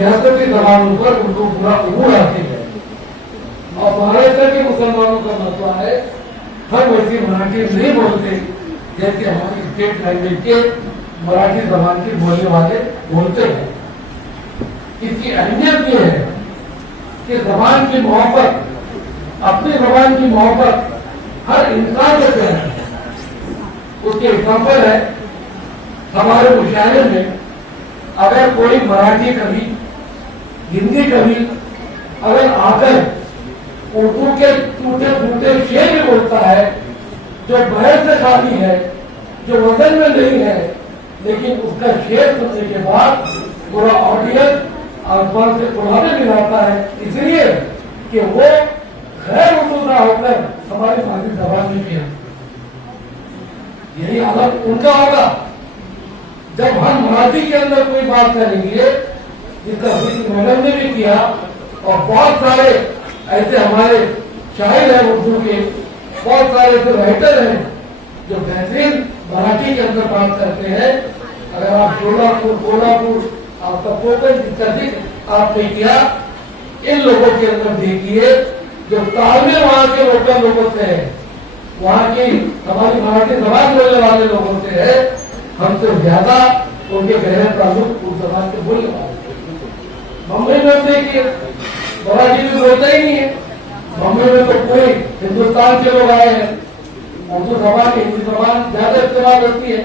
रियासती जबानों पर उनको पूरा अबूर हासिल है और महाराष्ट्र के मुसलमानों का मतवा है हम वैसी मराठी नहीं बोलते जैसे हमारी स्टेट लैंग्वेज के मराठी जबान की बोलने वाले बोलते हैं। इसकी अहमियत ये है कि जबान की मोहब्बत, अपनी जबान की मोहब्बत हर इंसान से है। उसके एग्जाम्पल है हमारे मुशायरे में अगर कोई मराठी कवि, हिंदी कवि अगर आकर उर्दू के टूटे फूटे शेर भी बोलता है जो बहस से खाली है, जो वजन में नहीं है, लेकिन उसका शेर सुनने के बाद पूरा ऑडियंस आसमान से उड़ाने भी लाता है, इसलिए कि वो गैर उर्दू ना होकर हमारी मादरी जबान में किया। यही हालत उनका होगा जब हम मराठी के अंदर कोई बात करेंगे, जिसका मैडम ने भी किया और बहुत सारे ऐसे हमारे शायर हैं उर्दू के, बहुत सारे ऐसे राइटर हैं जो बेहतरीन मराठी के अंदर बात करते हैं। अगर आप सोलापुर, कोल्हापुर, आप तपोवन जिसका जिक्र आपने किया, इन लोगों के अंदर देखिए जो तालमेल वहाँ के लोकल लोगों से है, वहाँ की हमारी मराठी जबान बोलने वाले लोगों से है, हमसे ज्यादा उनके गहरे ताल्लुक उस जबान के बोलने वाले। बम्बई में देखिए मराठी में बोलता ही नहीं है, बम्बई में तो पूरे हिंदुस्तान के लोग आए हैं, उर्दू जबान, हिंदी जबान ज्यादा इस्तेमाल होती है,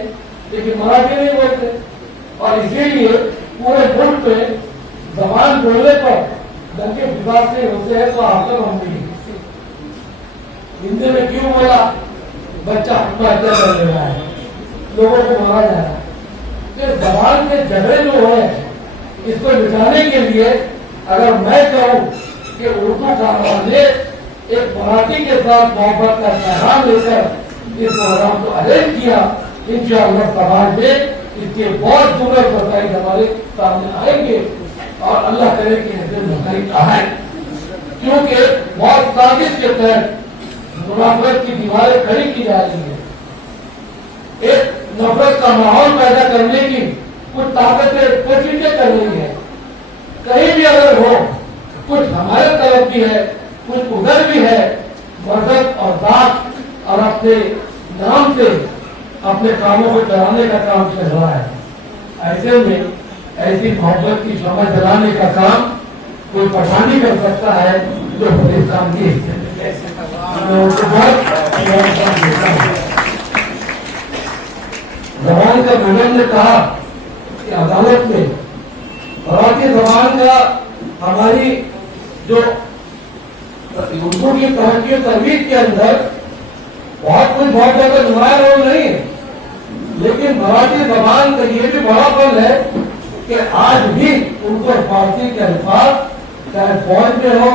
लेकिन मराठी नहीं बोलते। और इसीलिए पूरे मुल्क में जबान बोलने पर दंगे विवाद नहीं होते हैं। तो आपका बम्बई हिंदी में क्यों बोला, बच्चा आत्महत्या कर ले रहा है, लोगों को मारा जा रहा है। तो जबान के झगड़े जो है, इसको मिटाने के लिए अगर मैं कहूँ कि उर्दू खाना ने एक मराठी के साथ मोहब्बत का पैगाम लेकर इस प्रोग्राम को अरेंज किया, इंशाअल्लाह समाज में इसके बहुत जुमल बताई हमारे सामने आएंगे और अल्लाह करे कि ऐसे बताई आए, क्योंकि बहुत साजिश के तहत मुनाफरत की दीवारें खड़ी की जा रही है। एक नफरत का माहौल पैदा करने की कुछ ताकतें कोशिशें कर रही है। कहीं भी अगर हो, कुछ हमारे तरफ भी है, कुछ उधर भी है, मजहब और जात और अपने नाम से अपने कामों को चलाने का काम चल रहा है। ऐसे में ऐसी मोहब्बत की समझ दिलाने का काम कोई पठान नहीं कर सकता है जो पाकिस्तान की जबान का मैडम ने कहा कि अदालत में मराठी जबान का हमारी जो उर्दू की तरक्की तरवीज के अंदर बहुत ज्यादा नुमाया रोल नहीं है, लेकिन मराठी जबान का ये भी बड़ा पल है कि आज भी उनको फारसी के अल्फाज चाहे फौज में हो,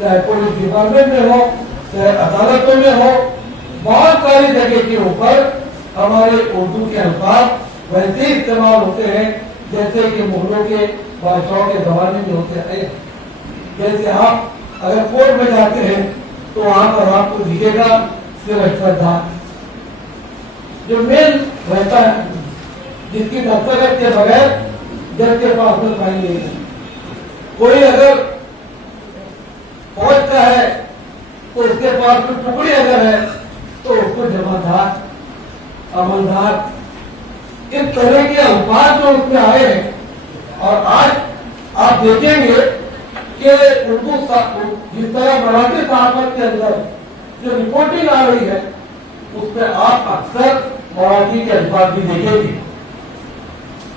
चाहे पुलिस डिपार्टमेंट में हो, चाहे अदालतों में हो, बहुत सारी जगह के ऊपर हमारे उर्दू के अल्फाज वैसे इस्तेमाल होते हैं जैसे कि मुगलों के बादशाहों के जमाने में होते हैं। जैसे आप अगर कोर्ट में जाते हैं तो वहां पर आपको दिखेगा सिर्फ जो मेल रहता है, जिसकी दस्तखत के बगैर जज के पास में फाइल नहीं है। कोई अगर फौज का है तो उसके पास में टुकड़ी अगर है तो उसको जमादार, अमलदार, इस तरह के अल्फाज जो उसमें आए हैं। और आज आप देखेंगे कि उर्दू जिस तरह मराठी सहाफत के अंदर जो रिपोर्टिंग आ रही है उसमें आप अक्सर मराठी के अल्फाज भी देखेंगे,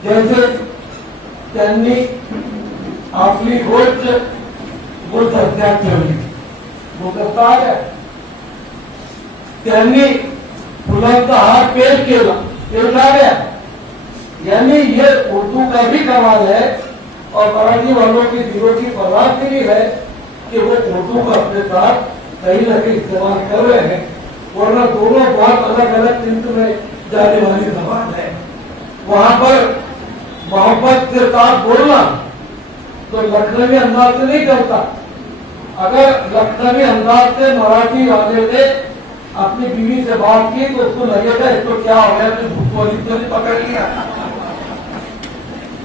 जैसे त्यांनी आपली गोष्ट गुलदस्त्यात ठेवली, गुलदस्ता आल्या, त्यांनी फुलांचा हार पेश केला, पेशा यानी ये उर्दू का भी कमाल है। और मराठी वालों की दिलों की परवाह नहीं है कि वो उर्दू को अपने साथ कहीं न कहीं इस्तेमाल कर रहे हैं, वरना दोनों बहुत अलग अलग सिंध में जाने वाली जबान है। वहां पर मोहब्बत के साथ बोलना तो लखनवी अंदाज से नहीं करता। अगर लखनवी अंदाज से मराठी वाले ने अपनी बीवी से बात की तो उसको लगेगा इसको क्या हो गया, पुलिस ने पकड़ लिया,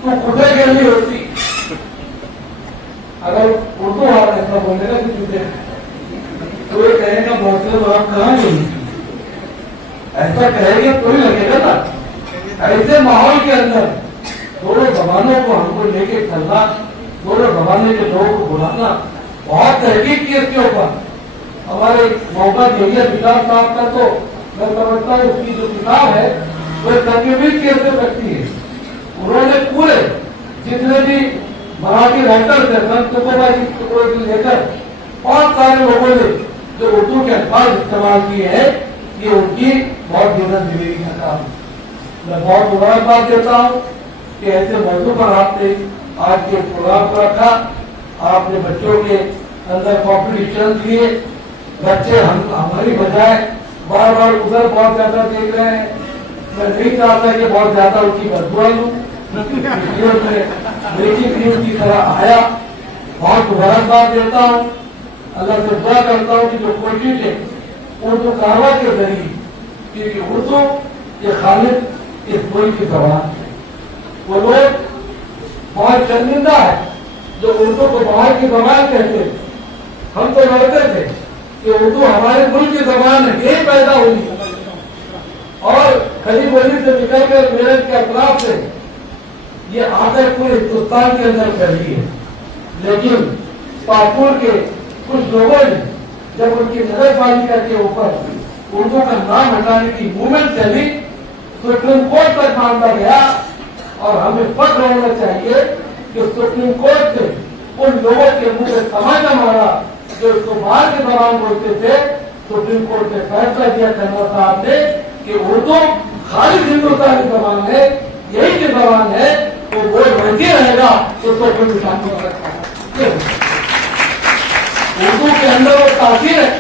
तो खुदे गली होती। बोलेगा कि जूते तो ये कहेगा मतलब आप कहाँ गई, ऐसा कहेंगे तो ही लगेगा ना। ऐसे माहौल के अंदर दोनों जबानों को हमको लेके चलना, दोनों जमाने के लोगों को बुलाना, बहुत तहकीक की इसके ऊपर। हमारे मोहम्मद जहिया बिलाल साहब का तो मैं समझता हूँ उसकी जो किताब है वो संगीत की ऐसे रखती है। उन्होंने पूरे जितने भी मराठी राइटर्स है संत तुकोबाजी टुकड़ों से लेकर बहुत सारे लोगों ने जो उर्दू के अल्फाज इस्तेमाल किए हैं, ये उनकी बहुत मेहनत दिलेगी का काम। मैं बहुत मुबारकबाद देता हूँ कि ऐसे मौजूद पर आपने आज के प्रोग्राम को रखा, आपने बच्चों के अंदर कॉम्पिटिशन दिए। बच्चे हम हमारी बजाय बार बार उधर बहुत ज्यादा देख रहे हैं। मैं नहीं चाहता कि बहुत ज्यादा उनकी बदबुआ लूं, ब्रेकिंग न्यूज की तरह आया। बहुत मुबारकबाद देता हूँ, अल्लाह से दुआ करता हूँ कि जो कोशिश है उर्दू कारवा के जरिए, क्योंकि उर्दू ये खालिद इस मुल्क की जबान है। वो लोग बहुत शर्मिंदा है जो उर्दू को बाहर की जबान कहते थे। हम तो लड़ते थे कि उर्दू हमारे मुल्क की जबान है, यही पैदा हुई और खली बोली से निकलकर मेरठ के अतराफ से ये आकर पूरे हिंदुस्तान के अंदर फैली है। लेकिन पाकुड़ के कुछ लोगों ने जब उनकी नगरपालिका के ऊपर उर्दू का नाम हटाने की मूवमेंट चली, सुप्रीम कोर्ट तक मामला गया और हमें फख्र होना चाहिए कि सुप्रीम कोर्ट ने उन लोगों के मुंह में तमाचा मारा जो इसको बाहर के दौरान बोलते थे। सुप्रीम कोर्ट ने फैसला दिया खन्ना साहब ने कि उर्दू खालिद हिंदुस्तानी जबान है, यही की जबान है, तो वो वैसे रहेगा, उसको कोई निशान नहीं कर सकता। उर्दू के अंदर वो तासीर है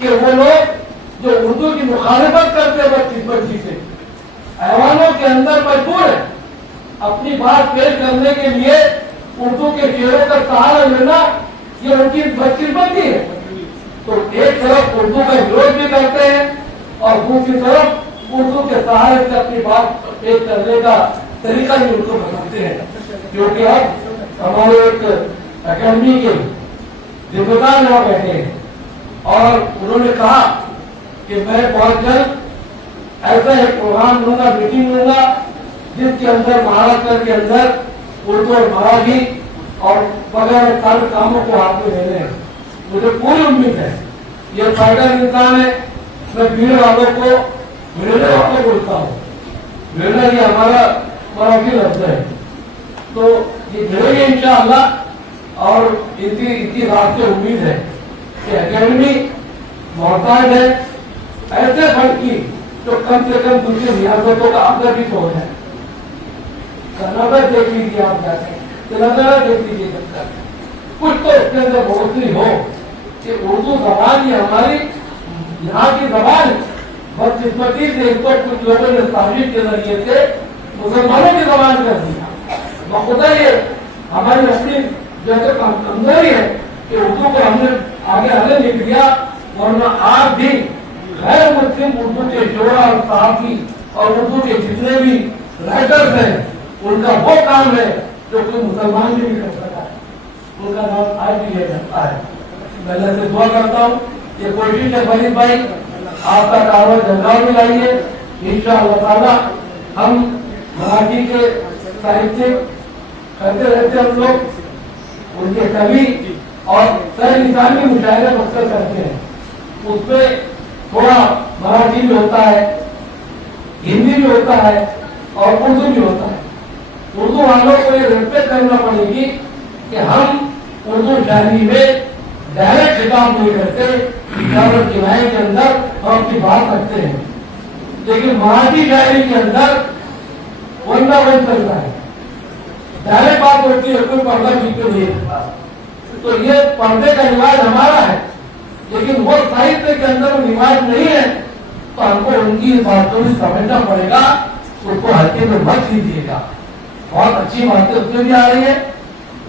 कि वो लोग जो उर्दू की मुखालिफत करते वक्त इस बच्ची से ऐवानों के अंदर मजबूर है अपनी बात पेश करने के लिए उर्दू के शेरों का सहारा लेना, ये उनकी बदकिस्मती है। तो एक तरफ उर्दू का विरोध भी करते हैं और दूसरी तरफ उर्दू के सहारे से अपनी बात पेश करने का तरीका भी उनको बताते हैं। क्योंकि अब हमारे एक अकेडमी के जिम्मेदार यहाँ बैठे हैं और उन्होंने कहा कि मैं बहुत जल्द ऐसा एक प्रोग्राम लूंगा, मीटिंग लूंगा जिसके अंदर महाराष्ट्र के अंदर उर्दू और मराठी और वगैरह सारे कामों को हाथ में लेने हैं। मुझे पूरी उम्मीद है, ये फाइटर इंसान है। मैं भीड़ वालों को मिलने वालों बोलता हूँ, मिलना ये हमारा मराठी लफ्ज है, तो ये मिलेंगे इंशाअल्लाह। और इनकी बात से उम्मीद है कि अकेडमी मोहताज है ऐसे फंड की जो कम से कम दूसरी रियासतों का आंकड़ा भी हो जाए। कर्नाटक देख लीजिए, आप जाके तेलंगाना देख लीजिए, कुछ तो इसके अंदर बढ़ोतरी हो कि उर्दू जबान ये हमारी यहाँ की जबान है। बदकिस्मती से इसको कुछ लोगों ने साजिश के जरिए से मुसलमानों की जबान कर दिया। खुदा ये हमारी अपनी जैसे कमजोरी है कि उर्दू को हमने आगे लिख दिया, वरना आज भी गैर मुस्लिम उर्दू के जोड़ा और सहाफी और उर्दू के जितने भी राइटर्स हैं उनका वो काम है जो कोई मुसलमान भी नहीं कर सकता है, उनका नाम आज भी लिया जाता है। मैं से दुआ करता हूँ ये कोशिश है फरीद भाई, आपका कारोबार जंगाल में लाइए इंशाअल्लाह ताला। हम मराठी के साहित्य करते रहते हम लोग, उनके कवि और सर निशानी मुशायरे मकसद करते हैं, उसमें थोड़ा मराठी भी होता है, हिंदी भी होता है और उर्दू भी होता है। उर्दू वालों को ये रिस्पेक्ट करना पड़ेगी कि हम उर्दू शायरी में डायरेक्ट खिताब नहीं करते, इजाजत किनारे के अंदर हम अपनी बात रखते हैं, लेकिन मराठी शायरी के अंदर वन बाय वन चलता है, डायरेक्ट बात होती है, कोई पर्दा खींच के नहीं सकता। तो ये पर्दे का रिवाज हमारा है, लेकिन वो साहित्य के अंदर रिवाज नहीं है, तो हमको उनकी बातों में समझना पड़ेगा, उसको हल्के में मत लीजिएगा। बहुत अच्छी बातें उसमें भी आ रही है।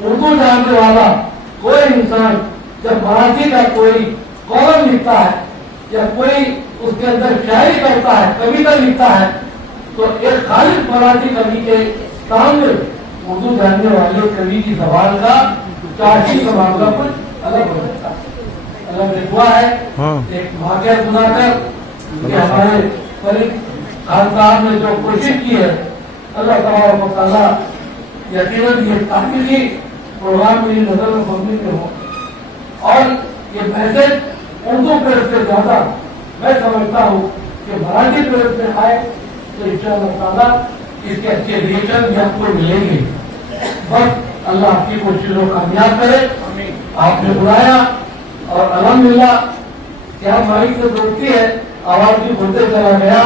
उर्दू जानने वाला कोई इंसान जब मराठी का कोई कॉलम लिखता है या कोई उसके अंदर शायरी करता है, कविता लिखता है, तो एक खालिद मराठी कवि के सामने उर्दू जानने वाले कवि की जबान का चाची का मामला कुछ अलग हो जाता है। अलग ने दुआ है एक वाक़या सुनाकर कि हमारे करीब खानदान में जो कोशिश की है अल्लाह तबारक व तआला यकीनन ये ताकि प्रोग्राम मेरी नजर में मबनी पे हो और ये मैसेज उर्दू प्रेस से ज्यादा मैं समझता हूँ कि मराठी प्रेस में आए तो इंशाअल्लाह ताला इसके अच्छे रिएक्शन भी आपको मिलेंगे। बस अल्लाह आपकी कोशिशों को कामयाब करे। आपने बुलाया और अल्हम्दुलिल्लाह क्या माइक से दोस्ती है आवाज भी बोलते चला गया।